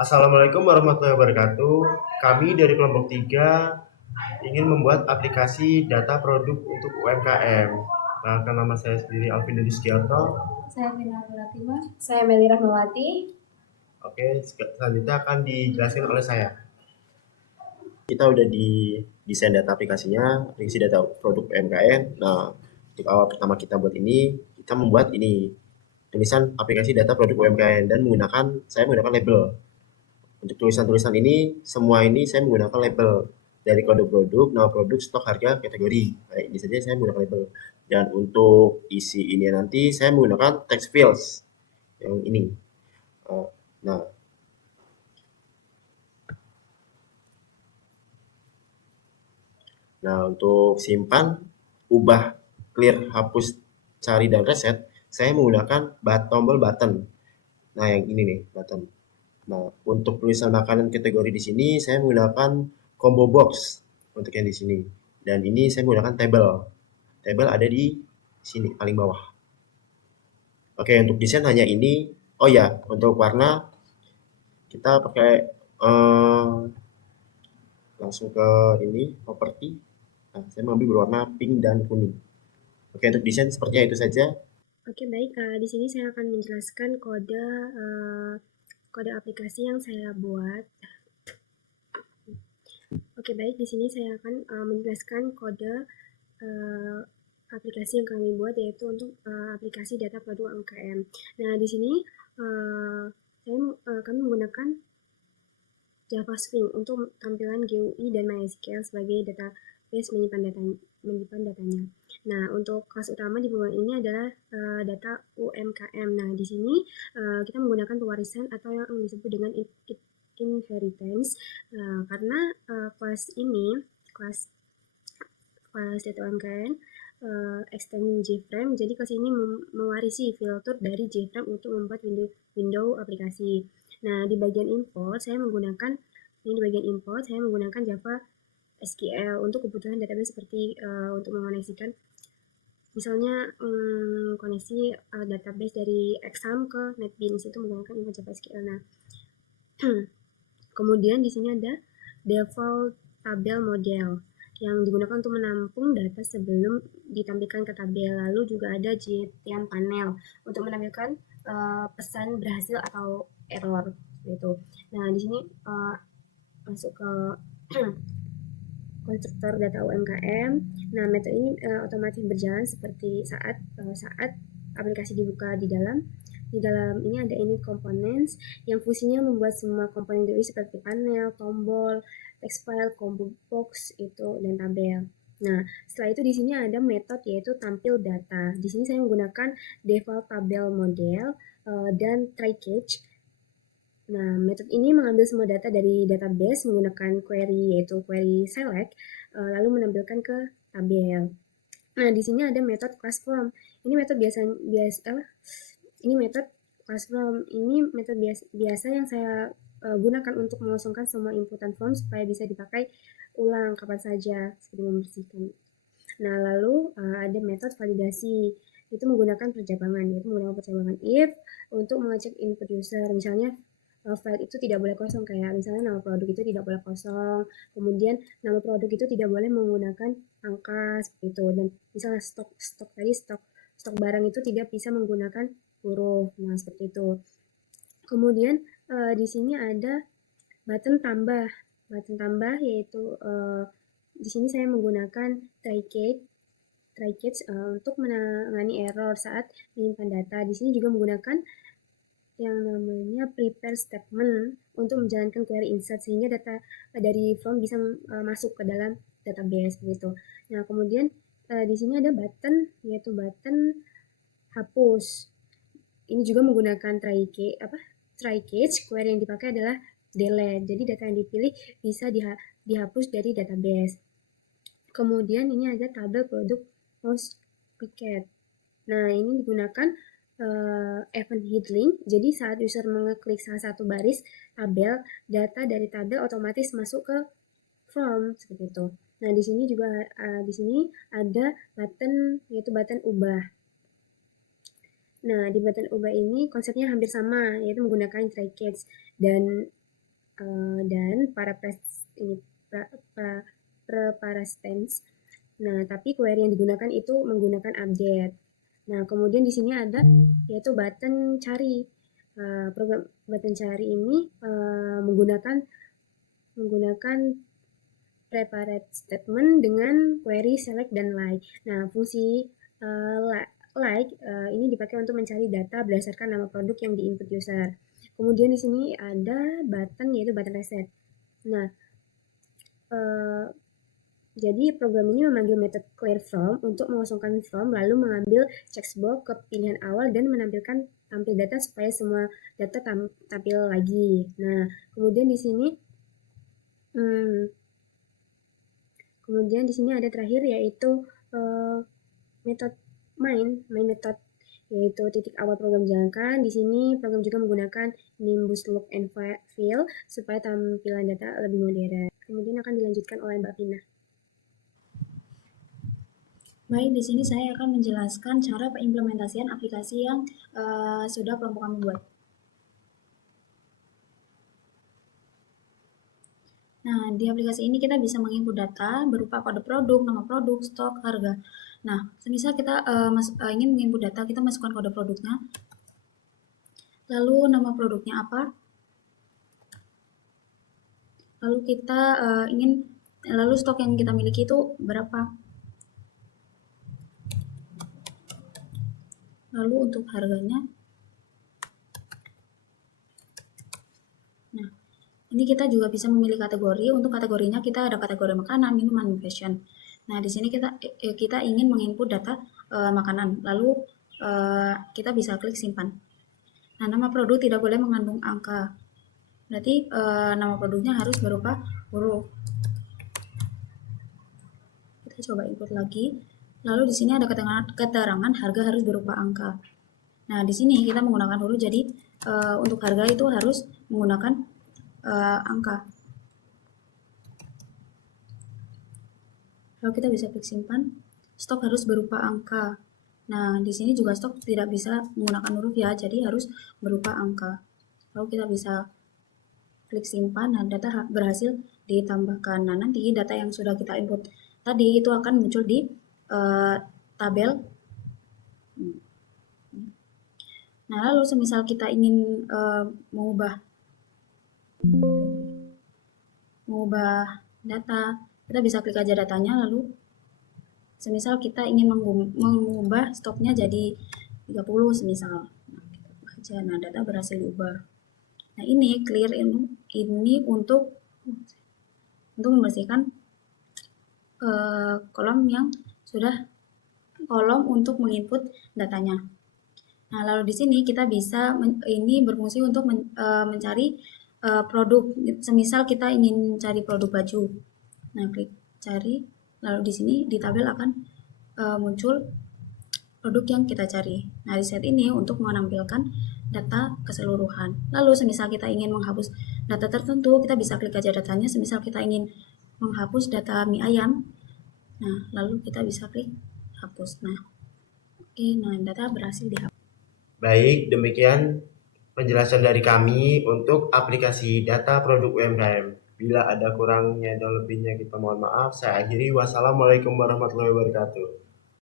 Assalamualaikum warahmatullahi wabarakatuh. Kami dari kelompok 3 ingin membuat aplikasi data produk untuk UMKM. Perkenalkan nama saya sendiri Alvin Deddy Sugiarto. Saya Vina Latima. Saya Meli Rahmawati. Oke, selanjutnya akan dijelaskan oleh saya. Kita udah di desain data aplikasinya, aplikasi data produk UMKM. Nah, untuk awal pertama kita buat ini, kita membuat ini tulisan aplikasi data produk UMKM dan saya menggunakan label. Untuk tulisan-tulisan ini, semua ini saya menggunakan label dari kode produk, nama produk, stok, harga, kategori. Nah, ini saja saya menggunakan label. Dan untuk isi ini nanti saya menggunakan text fields yang ini. Nah, untuk simpan, ubah, clear, hapus, cari, dan reset, saya menggunakan tombol button. Nah, yang ini nih, button. Nah, untuk tulisan makanan kategori di sini saya menggunakan combo box untuk yang di sini. Dan ini saya menggunakan table. Table ada di sini paling bawah. Oke, untuk desain hanya ini. Oh ya, untuk warna kita pakai langsung ke ini properti. Nah, saya mengambil berwarna pink dan kuning. Oke, untuk desain sepertinya itu saja. Oke, baik. Di sini saya akan menjelaskan kode aplikasi yang saya buat. Oke, baik. Di sini saya akan menjelaskan kode aplikasi yang kami buat, yaitu untuk aplikasi data produk UMKM. Nah, di sini kami menggunakan Java Swing untuk tampilan GUI dan MySQL sebagai database menyimpan datanya. Nah, untuk kelas utama di bawah ini adalah data UMKM. Nah, di sini kita menggunakan pewarisan atau yang disebut dengan inheritance, karena kelas data UMKM extend JFrame, jadi kelas ini mewarisi filter dari JFrame untuk membuat window aplikasi. Nah, di bagian import saya menggunakan Java SQL untuk kebutuhan database seperti untuk mengoneksikan misalnya koneksi database dari Exam ke NetBeans, itu menggunakan import Java SQL. Nah, kemudian di sini ada default tabel model yang digunakan untuk menampung data sebelum ditampilkan ke tabel. Lalu juga ada JTM panel untuk menampilkan pesan berhasil atau error gitu. Nah, di sini masuk ke konstruktor data UMKM. Nah, metode ini otomatis berjalan seperti saat aplikasi dibuka di dalam ini ada init components yang fungsinya membuat semua komponen GUI seperti panel, tombol, text file, combo box itu dan tabel. Nah, setelah itu di sini ada metode yaitu tampil data. Di sini saya menggunakan default tabel model dan try catch. Nah, metode ini mengambil semua data dari database menggunakan query yaitu query select, lalu menampilkan ke tabel. Nah, di sini ada metode class from. Ini metode biasa yang saya gunakan untuk mengosongkan semua inputan form supaya bisa dipakai ulang kapan saja seperti membersihkan. Nah, lalu ada metode validasi, itu menggunakan perjabangan, if untuk mengecek input user. Misalnya file itu tidak boleh kosong, kayak misalnya nama produk itu tidak boleh kosong, kemudian nama produk itu tidak boleh menggunakan angka seperti itu, dan misalnya stok barang itu tidak bisa menggunakan huruf. Nah, seperti itu. Kemudian di sini ada button tambah yaitu di sini saya menggunakan try catch untuk menangani error saat menyimpan data. Di sini juga menggunakan yang namanya prepare statement untuk menjalankan query insert sehingga data dari form bisa masuk ke dalam database begitu. Nah, kemudian di sini ada button yaitu button hapus. Ini juga menggunakan try catch. Query yang dipakai adalah delete. Jadi data yang dipilih bisa dihapus dari database. Kemudian ini ada tabel produk most picket. Nah, ini digunakan event hit link. Jadi saat user mengeklik salah satu baris tabel, data dari tabel otomatis masuk ke form seperti itu. Nah, di sini juga di sini ada button yaitu button ubah. Nah, di button ubah ini konsepnya hampir sama, yaitu menggunakan try catch, dan dan preparestens. Nah, tapi query yang digunakan itu menggunakan update. Nah, kemudian di sini ada yaitu button cari. Program button cari ini menggunakan preparate statement dengan query select dan like. Nah, fungsi like ini dipakai untuk mencari data berdasarkan nama produk yang di-input user. Kemudian di sini ada button yaitu button reset. Nah, jadi program ini memanggil metode clear from untuk mengosongkan form, lalu mengambil checkbox ke pilihan awal dan menampilkan tampil data supaya semua data tampil lagi. Nah, kemudian di sini ada terakhir yaitu metode main method yaitu titik awal program jalankan. Di sini program juga menggunakan Nimbus look and feel supaya tampilan data lebih modern. Kemudian akan dilanjutkan oleh Mbak Vina. Baik, di sini saya akan menjelaskan cara pengimplementasian aplikasi yang sudah kelompok kami buat. Nah, di aplikasi ini kita bisa menginput data berupa kode produk, nama produk, stok, harga. Nah, semisal kita ingin menginput data, kita masukkan kode produknya, lalu nama produknya apa, lalu kita lalu stok yang kita miliki itu berapa, lalu untuk harganya. Nah, ini kita juga bisa memilih kategori. Untuk kategorinya kita ada kategori makanan, minuman, fashion. Nah, di sini kita ingin menginput data makanan, lalu kita bisa klik simpan. Nah, nama produk tidak boleh mengandung angka. Berarti nama produknya harus berupa huruf. Kita coba input lagi. Lalu di sini ada keterangan harga harus berupa angka. Nah, di sini kita menggunakan huruf, jadi untuk harga itu harus menggunakan angka. Lalu kita bisa klik simpan. Stok harus berupa angka. Nah, di sini juga stok tidak bisa menggunakan huruf ya, jadi harus berupa angka. Lalu kita bisa klik simpan. Nah, data berhasil ditambahkan. Nah, nanti data yang sudah kita input tadi itu akan muncul di tabel. Nah, lalu semisal kita ingin mengubah data, kita bisa klik aja datanya, lalu semisal kita ingin mengubah stoknya jadi 30 semisal. Nah, kita buka aja. Nah, data berhasil diubah. Nah, ini clear ini untuk membersihkan kolom untuk menginput datanya. Nah, lalu di sini kita bisa ini berfungsi untuk mencari produk. Semisal kita ingin cari produk baju. Nah, klik cari, lalu di sini di tabel akan muncul produk yang kita cari. Nah, di set ini untuk menampilkan data keseluruhan. Lalu semisal kita ingin menghapus data tertentu, kita bisa klik aja datanya. Semisal kita ingin menghapus data mie ayam, nah lalu kita bisa klik hapus. Nah, oke, nah data berhasil dihapus. Baik, demikian penjelasan dari kami untuk aplikasi data produk UMKM. Bila ada kurangnya dan lebihnya kita mohon maaf. Saya akhiri. Wassalamualaikum warahmatullahi wabarakatuh.